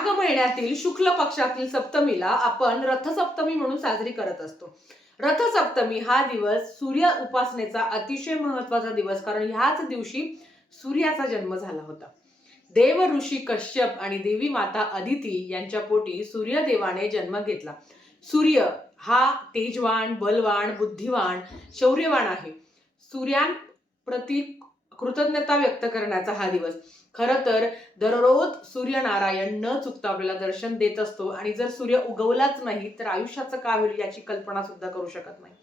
माघ महिन्यातील शुक्ल पक्षातील सप्तमीला आपण रथसप्तमी म्हणून साजरी करत असतो। रथसप्तमी हा दिवस सूर्य उपासनेचा अतिशय महत्त्वाचा दिवस, कारण ह्याच दिवशी सूर्याचा जन्म झाला होता। देव ऋषी कश्यप आणि देवी माता अदिती यांच्या पोटी सूर्यदेवाने जन्म घेतला। सूर्य हा तेजवान, बलवान, बुद्धिवान, शौर्यवान आहे। सूर्याप्रती कृतज्ञता व्यक्त करण्याचा हा दिवस। खरं तर दररोज सूर्यनारायण न चुकता आपल्याला दर्शन देत असतो, आणि जर सूर्य उगवलाच नाही तर आयुष्याचं काय होईल याची कल्पना सुद्धा करू शकत नाही।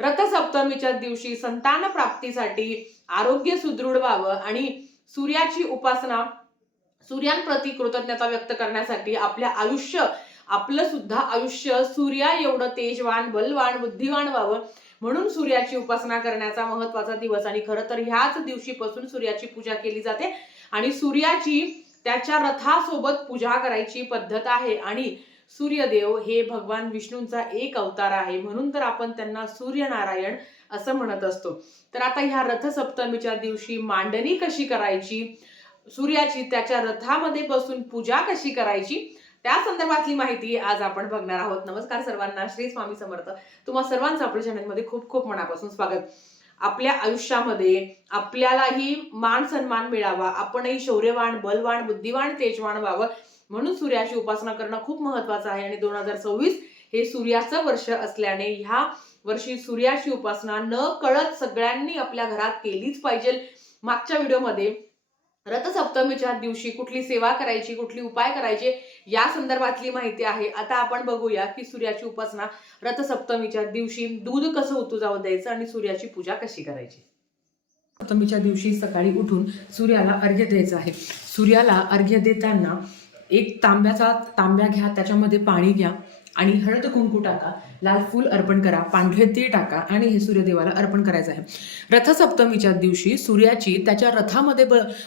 रथसप्तमीच्या दिवशी संतान प्राप्तीसाठी, आरोग्य सुदृढ व्हावं आणि सूर्याची उपासना, सूर्यांप्रती कृतज्ञता व्यक्त करण्यासाठी आपलं सुद्धा आयुष्य सूर्या एवढं तेजवान, बलवान, बुद्धिवान व्हावं म्हणून सूर्याची उपासना करण्याचा महत्त्वाचा दिवस। आणि खरं तर ह्याच दिवशीपासून सूर्याची पूजा केली जाते आणि सूर्याची त्याच्या रथासोबत पूजा करायची पद्धत आहे। आणि सूर्यदेव हे भगवान विष्णूंचा एक अवतार आहे, म्हणून तर आपण त्यांना सूर्यनारायण असं म्हणत असतो। तर आता ह्या रथसप्तमीच्या दिवशी मांडणी कशी करायची, सूर्याची त्याच्या रथामध्ये बसून पूजा कशी करायची, त्या संदर्भातली माहिती आज आपण बघणार आहोत। नमस्कार सर्वांना, श्री स्वामी समर्थ। तुम्हा सर्वांचं आपल्या चॅनलमध्ये खूप खूप मनापासून स्वागत। आपल्या आयुष्यामध्ये आपल्यालाही मान सन्मान मिळावा, आपणही शौर्यवान, बलवान, बुद्धिवान, तेजवान व्हावं म्हणून सूर्याची उपासना करणं खूप महत्त्वाचं आहे। आणि 2026 हे सूर्याचं वर्ष असल्याने ह्या वर्षी सूर्याची उपासना न कळत सगळ्यांनी आपल्या घरात केलीच पाहिजे। मागच्या व्हिडिओमध्ये रथसप्तमीच्या दिवशी कुठली सेवा करायची, कुठली उपाय करायचे या संदर्भातली माहिती आहे। आता आपण बघूया की सूर्याची उपासना रथसप्तमीच्या दिवशी दूध कसं उतू जाऊ द्यायचं आणि सूर्याची पूजा कशी करायची। सप्तमीच्या दिवशी सकाळी उठून सूर्याला अर्घ्य द्यायचं आहे। सूर्याला अर्घ्य देताना एक तांब्या घ्या, त्याच्यामध्ये पाणी घ्या आणि हळद कुंकू टाका, लाल फूल अर्पण करा, पांढरे तीळ टाका आणि हे सूर्यदेवाला अर्पण करायचं आहे। रथसप्तमीच्या दिवशी सूर्याची त्याच्या रथामध्ये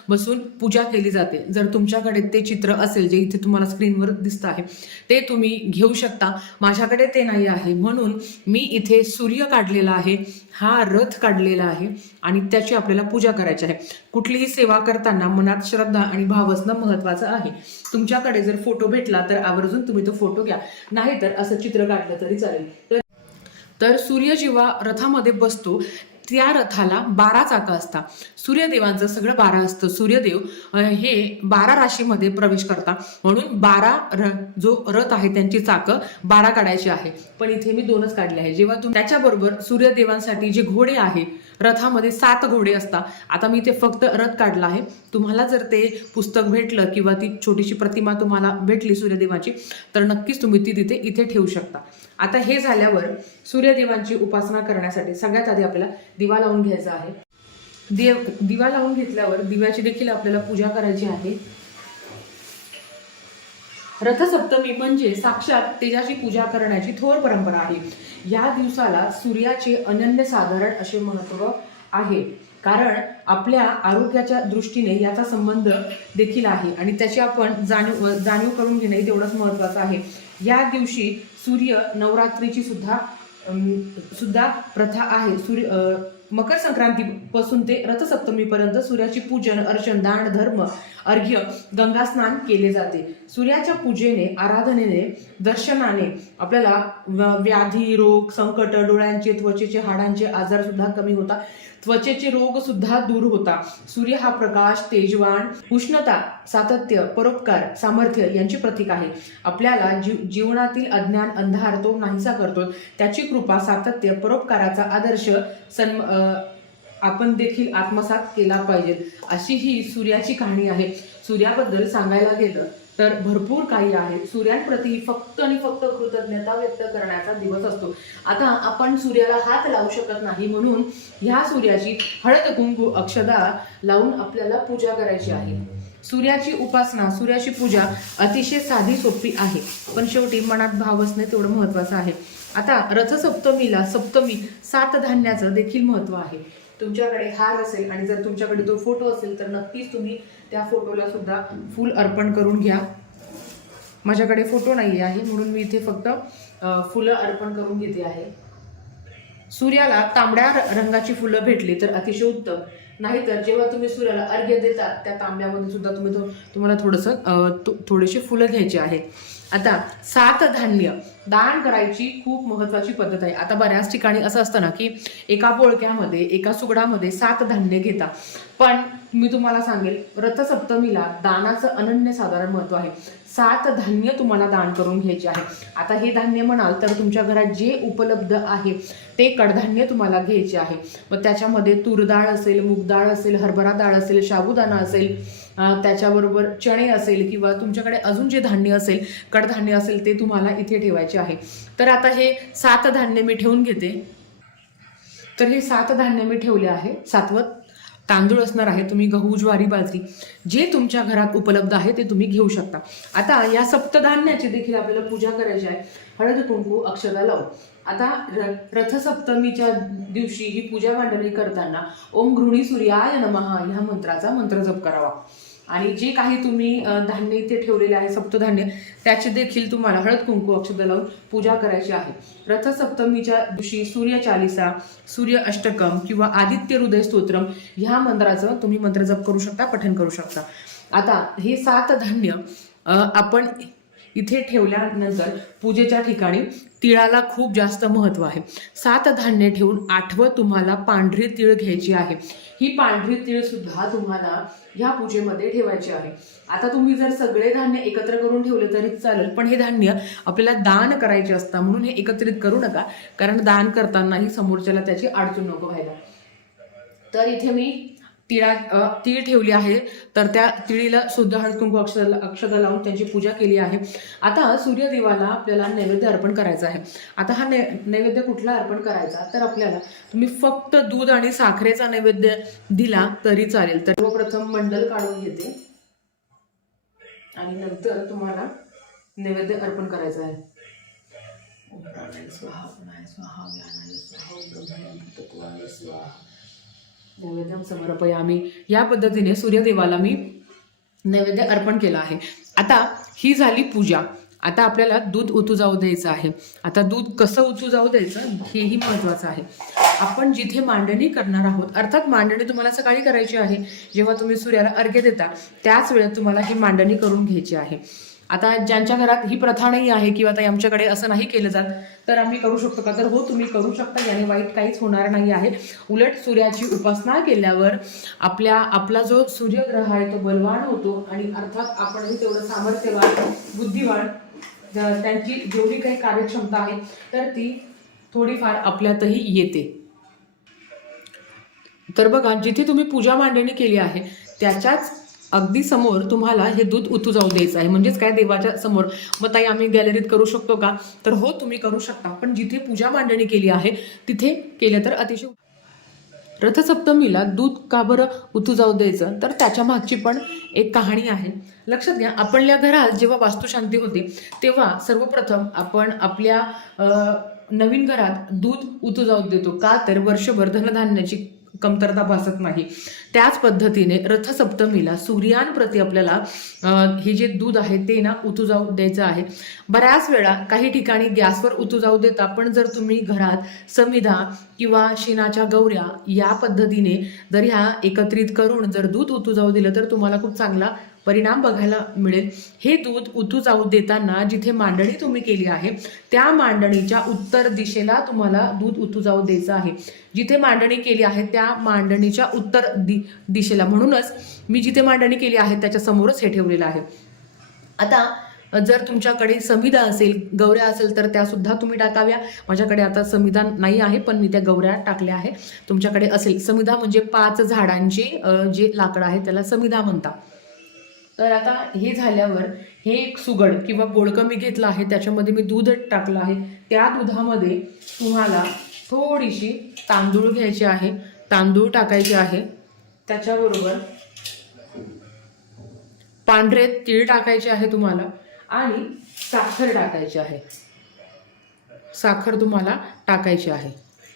बसून पूजा केली जाते। जर तुमच्याकडे ते चित्र असेल जे इथे तुम्हाला स्क्रीनवर दिसतं आहे ते तुम्ही घेऊ शकता। माझ्याकडे ते नाही आहे म्हणून मी इथे सूर्य काढलेला आहे, हा रथ काढलेला आहे आणि त्याची आपल्याला पूजा करायची आहे। कुठलीही सेवा करताना मनात श्रद्धा आणि भाव असणं महत्त्वाचं आहे। तुमच्याकडे जर फोटो भेटला तर आवर्जून तुम्ही तो फोटो घ्या, नाहीतर असं चित्र काढलं तरी चालेल। तर सूर्य जेव्हा रथामध्ये बसतो त्या रथाला 12 चाकं असतात। सूर्यदेवांचं सगळं 12 असतं। सूर्यदेव हे 12 राशीमध्ये प्रवेश करतात, म्हणून 12 जो रथ आहे त्यांची चाकं 12 काढायची आहे, पण इथे मी 2च काढले आहे। जेव्हा तुम्ही त्याच्याबरोबर सूर्यदेवांसाठी जे घोडे आहे रथामध्ये 7 घोडे असतात। आता मी ते फक्त रथ काढला आहे। तुम्हाला जर ते पुस्तक भेटलं किंवा ती छोटीशी प्रतिमा तुम्हाला भेटली सूर्यदेवाची तर नक्कीच तुम्ही ती इथे ठेवू शकता। आता हे झाल्यावर सूर्यदेवांची उपासना करण्यासाठी सगळ्यात आधी आपल्याला दिवा लावून घ्यायचा आहे। दिवा लावून घेतल्यावर दिव्याची देखील आपल्याला पूजा करायची आहे। रथसप्तमी म्हणजे साक्षात तेजाची पूजा करण्याची थोर परंपरा आहे। या दिवसाला सूर्याचे अनन्यसाधारण असे महत्त्व आहे, कारण आपल्या आरोग्याच्या दृष्टीने याचा संबंध देखील आहे आणि त्याची आपण जाणीव करून घेणे तेवढंच महत्त्वाचं आहे। या दिवशी सूर्य नवरात्रीची सुद्धा प्रथा आहे। मकर संक्रांतीपासून ते रथसप्तमीपर्यंत सूर्याची पूजन, अर्चन, दान, धर्म, अर्घ्य, गंगास्नान केले जाते। सूर्याच्या पूजेने, आराधनेने, दर्शनाने आपल्याला व्याधी, रोग, संकट, डोळ्यांचे, त्वचेचे, हाडांचे आजार सुद्धा कमी होतात, त्वचेचे रोग सुद्धा दूर होतात। सूर्य हा प्रकाश, तेजवान, उष्णता, सातत्य, परोपकार, सामर्थ्य यांचे प्रतीक आहे। आपल्याला जीवनातील अज्ञान, अंधार तो नाहीसा करतो। त्याची कृपा, सातत्य, परोपकाराचा आदर्श आपण देखील आत्मसात केला पाहिजे, अशी ही सूर्याची कहाणी आहे। सूर्याबद्दल सांगायला गेलं तर भरपूर काही आहे। सूर्यांप्रती फक्त आणि फक्त कृतज्ञता व्यक्त करण्याचा दिवस असतो। आता आपण सूर्याला हात लावू शकत नाही, म्हणून ह्या सूर्याची हळद कुंकू अक्षदा लावून आपल्याला पूजा करायची आहे। सूर्याची उपासना, सूर्याची पूजा अतिशय साधी सोपी आहे, पण शेवटी मनात भाव असणे तेवढं महत्त्वाचं आहे। आता रथसप्तमीला सप्तमी 7 धान्याचं देखील महत्त्व आहे। तुमच्याकडे हार असेल आणि जर तुमच्याकडे तो फोटो असेल तर नक्कीच तुम्ही त्या फोटोला सुद्धा फूल अर्पण करून घ्या। माझ्याकडे फोटो नाही आहे म्हणून मी इथे फक्त फुलं अर्पण करून घेते आहे। सूर्याला तांबड्या रंगाची फुलं भेटली तर अतिशय उत्तम, नाहीतर जेव्हा तुम्ही सूर्याला अर्घ्य देतात त्या तांब्यामध्ये सुद्धा तुम्हाला थोडेसे फुलं घ्यायची आहेत. आता 7 धान्य दान करायची खूप महत्वाची पद्धत आहे. आता बऱ्याच ठिकाणी असं असतं ना की एका पोळक्यामध्ये एका सुगडामध्ये 7 धान्य घेता, पण मी तुम्हाला सांगेल रथसप्तमीला दानाचं अनन्यसाधारण महत्व आहे. 7 धान्य तुम्हाला दान करून घ्यायचे आहे. आता हे धान्य म्हणाल तर तुमच्या घरात जे उपलब्ध आहे ते कडधान्य तुम्हाला घ्यायचे आहे. मग त्याच्यामध्ये तूर डाळ असेल, मूग डाळ असेल, हरभरा डाळ असेल, साबुदाणा असेल, त्याच्याबरोबर चणे असेल किंवा तुमच्याकडे अजून जे धान्य असेल, कडधान्य असेल ते तुम्हाला इथे ठेवायचे आहे. तर आता हे 7 धान्य मी ठेवून घेते. तर हे 7 धान्य मी ठेवले आहे. 7वं तांदूळ असणार आहे. तुम्ही गहू, ज्वारी, बाजरी जे तुमच्या घरात उपलब्ध आहे ते तुम्ही घेऊ शकता. आता या सप्तधान्याची देखील आपल्याला पूजा करायची आहे. हळद, कुंकू, अक्षता लावून. आता रथसप्तमीच्या दिवशी ही पूजा मांडणी करताना ओम गृहिणी सूर्याय नमः ह्या मंत्राचा मंत्र जप करावा. आणि जे काही तुम्ही धान्य इथे ठेवलेले आहे सप्तधान्य, त्याची देखील तुम्हाला हळद, कुंकू, अक्षता लावून पूजा करायची आहे. रथसप्तमीच्या दिवशी सूर्य चालिसा, सूर्य अष्टकम किंवा आदित्य हृदय स्तोत्रम ह्या मंत्राचं तुम्ही मंत्र जप करू शकता, पठण करू शकता. आता हे 7 धान्य आपण इथे ठेवल्यानंतर पूजेच्या ठिकाणी तिळाला खूप जास्त महत्व आहे. 7 धान्य ठेवून 8वं तुम्हाला पांढरी तीळ घ्यायची आहे. ही पांढरी तीळ सुद्धा तुम्हाला ह्या पूजेमध्ये ठेवायची आहे. आता तुम्ही जर सगळे धान्य एकत्र करून ठेवले तरी चालेल, पण हे धान्य आपल्याला दान करायचे असतात म्हणून हे एकत्रित करू नका, कारण दान करतानाही समोरच्याला त्याची अडचण नको व्हायला. तर इथे मी तीळ ठेवली आहे. तर त्या तिळीला सुद्धा हळद, कुंकू, अक्षता लावून त्यांची पूजा केली आहे. आता सूर्यदेवाला आपल्याला नैवेद्य अर्पण करायचा आहे. आता हा नैवेद्य कुठला अर्पण करायचा, तर आपल्याला तुम्ही फक्त दूध आणि साखरेचा नैवेद्य दिला तरी चालेल. तर सर्वप्रथम मंडल काढून घेते आणि नंतर तुम्हाला नैवेद्य अर्पण करायचं आहे. ओम प्राणाय स्वाहा, प्राणाय स्वाहा, व्यानाय स्वाहा, ओम ब्रह्मणे तत्वाय स्वाहा. नैवेद्यम समर्पयामी. या पद्धतीने सूर्यदेवाला मी नैवेद्य अर्पण केला आहे. आता ही झाली पूजा. आता आपल्याला दूध उतू जाऊ द्यायचं आहे. आता दूध कसं उतू जाऊ द्यायचं हेही महत्त्वाचं आहे. आपण जिथे मांडणी करणार आहोत, अर्थात मांडणी तुम्हाला सकाळी करायची आहे, जेव्हा तुम्ही सूर्याला अर्घ्य देता त्याच वेळेत तुम्हाला ही मांडणी करून घ्यायची आहे. आता ज्यांच्या घरात ही प्रथा नाही आहे किंवा आता आमच्याकडे असं नाही केलं जात, तर आम्ही करू शकतो का, तर हो तुम्ही करू शकता. याने वाईट काहीच होणार नाही आहे. उलट सूर्याची उपासना केल्यावर आपला जो सूर्यग्रह आहे तो बलवान होतो आणि अर्थात आपणही तेवढं सामर्थ्यवान, बुद्धिवान, त्यांची जेवढी काही कार्यक्षमता आहे तर ती थोडीफार आपल्यातही येते. तर बघा, जिथे तुम्ही पूजा मांडणी केली आहे त्याच्याच अगदी समोर तुम्हाला हे दूध उतू जाऊ द्यायचं आहे. म्हणजेच काय, देवाच्या समोर. मग ताई आम्ही गॅलरीत करू शकतो का, तर हो तुम्ही करू शकता, पण जिथे पूजा मांडणी केली आहे तिथे केलं तर अतिशय. रथसप्तमीला दूध का बरं उतू जाऊ द्यायचं, तर त्याच्या मागची पण एक कहाणी आहे. लक्षात घ्या, आपल्या घरात जेव्हा वास्तुशांती होते तेव्हा सर्वप्रथम आपण आपल्या नवीन घरात दूध उतू जाऊ देतो. का, तर वर्षभर धनधान्याची कमतरता भासत नाही. त्याच पद्धतीने रथसप्तमीला सूर्यांप्रती आपल्याला हे जे दूध आहे ते ना उतू जाऊ द्यायचं आहे. बऱ्याच वेळा काही ठिकाणी गॅसवर उतू जाऊ देता, पण जर तुम्ही घरात समिधा किंवा शेणाच्या गौऱ्या या पद्धतीने जर ह्या एकत्रित करून जर दूध उतू जाऊ दिलं तर तुम्हाला खूप चांगला परिणाम बघायला मिळेल. हे दूध उतू जाऊ देताना जिथे मांडणी तुम्ही केली आहे त्या मांडणीच्या उत्तर दिशेला तुम्हाला दूध उतू जाऊ द्यायचं आहे. जिथे मांडणी केली आहे त्या मांडणीच्या उत्तर दिशेला. म्हणूनच मी जिथे मांडणी केली आहे त्याच्या समोरच हे ठेवलेलं आहे. आता जर तुमच्याकडे समिधा असेल, गौऱ्या असेल तर त्या सुद्धा तुम्ही टाकाव्या. माझ्याकडे आता समिधा नाही आहे पण मी त्या गौऱ्या टाकल्या आहे. तुमच्याकडे असेल, समिधा म्हणजे 5 झाडांची जे लाकड आहे त्याला समिधा म्हणतात. तर आता हे झाल्यावर हे एक सुगड किंवा बोळकं मी घेतलं आहे, त्याच्यामध्ये मी दूध टाकलं आहे. त्या दुधामध्ये तुम्हाला थोडीशी तांदूळ घ्यायचे आहे, तांदूळ टाकायचे आहे. त्याच्याबरोबर पांढरे तीळ टाकायचे आहे तुम्हाला आणि साखर टाकायची आहे. साखर तुम्हाला टाकायची आहे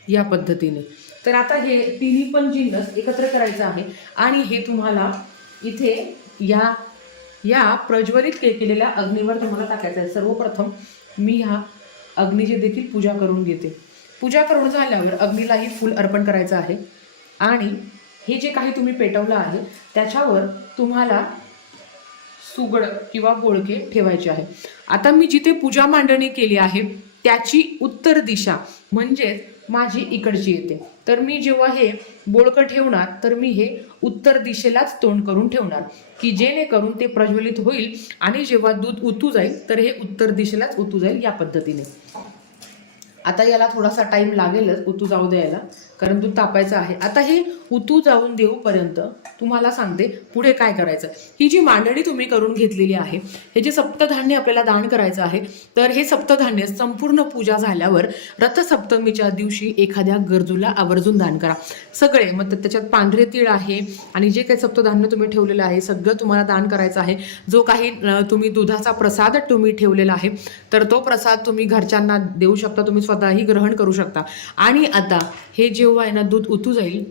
या पद्धतीने. तर आता हे तिन्ही पण जिन्नस एकत्र करायचं आहे आणि हे तुम्हाला इथे या प्रज्वलित केलेल्या अग्नीवर तुम्हाला टाकायचं आहे. सर्वप्रथम मी ह्या अग्नीची देखील पूजा करून घेते. पूजा करून झाल्यावर अग्नीलाही फूल अर्पण करायचं आहे आणि हे जे काही तुम्ही पेटवलं आहे त्याच्यावर तुम्हाला सुगड किंवा बोळके ठेवायचे आहे. आता मी जिथे पूजा मांडणी केली आहे त्याची उत्तर दिशा म्हणजेच माझी इकडची येते. तर मी जेव्हा हे बोळकं ठेवणार तर मी हे उत्तर दिशेलाच तोंड करून ठेवणार की जेणेकरून ते प्रज्वलित होईल आणि जेव्हा दूध उतू जाईल तर हे उत्तर दिशेलाच उतू जाईल या पद्धतीने. आता याला थोडासा टाइम लागेलच उतू जाऊ द्यायला, कारण दूध तापायचं आहे. आता हे उतू जाऊन देऊपर्यंत तुम्हाला सांगते पुढे काय करायचं. ही जी मांडणी तुम्ही करून घेतलेली आहे, हे जे सप्तधान्य आपल्याला दान करायचं आहे, तर हे सप्तधान्य संपूर्ण पूजा झाल्यावर रथसप्तमीच्या दिवशी एखाद्या गरजूला आवर्जून दान करा. सगळे मग त्याच्यात पांढरे तीळ आहे आणि जे काही सप्तधान्य तुम्ही ठेवलेलं आहे सगळं तुम्हाला दान करायचं आहे. जो काही तुम्ही दुधाचा प्रसाद तुम्ही ठेवलेला आहे तर तो प्रसाद तुम्ही घरच्यांना देऊ शकता, तुम्ही स्वतःही ग्रहण करू शकता. आणि आता हे जेव्हा आहे ना दूध उतू जाईल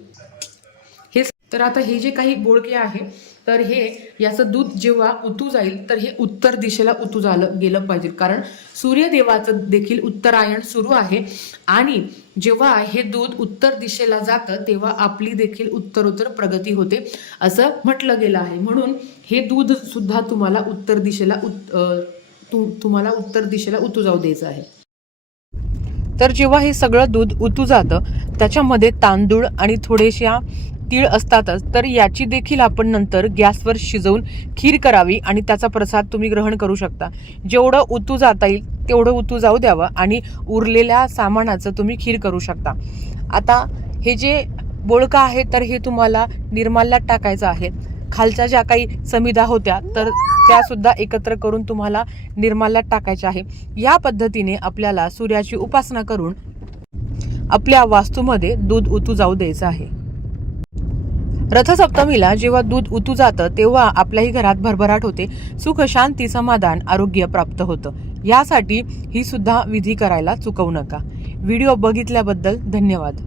हे, तर आता हे जे काही बोळके आहे तर हे याचं दूध जेव्हा उतू जाईल तर हे उत्तर दिशेला उतू गेलं पाहिजे, कारण सूर्यदेवाचं देखील उत्तरायण सुरू आहे आणि जेव्हा हे दूध उत्तर दिशेला जातं तेव्हा आपली देखील उत्तरोत्तर प्रगती होते असं म्हटलं गेलं आहे. म्हणून हे दूध सुद्धा तुम्हाला उत्तर दिशेला उतू जाऊ द्यायचं आहे. तर जेव्हा हे सगळं दूध उतू जातं त्याच्यामध्ये तांदूळ आणि थोडेशा तीळ असतातच, तर याची देखील आपण नंतर गॅसवर शिजवून खीर करावी आणि त्याचा प्रसाद तुम्ही ग्रहण करू शकता. जेवढं उतू जाता येईल तेवढं उतू जाऊ द्यावं आणि उरलेल्या सामानाचं तुम्ही खीर करू शकता. आता हे जे बोळका आहे तर हे तुम्हाला निर्माल्यात टाकायचं आहे. खालच्या ज्या काही समिधा होत्या तर त्या सुद्धा एकत्र करून तुम्हाला निर्माल्यात टाकायच्या आहे. या पद्धतीने आपल्याला सूर्याची उपासना करून आपल्या वास्तूमध्ये दूध उतू जाऊ द्यायचं आहे. रथसप्तमीला जेव्हा दूध उतू जातं तेव्हा आपल्याही घरात भरभराट होते, सुख शांती समाधान आरोग्य प्राप्त होतं. यासाठी ही सुद्धा विधी करायला चुकवू नका. व्हिडिओ बघितल्याबद्दल धन्यवाद.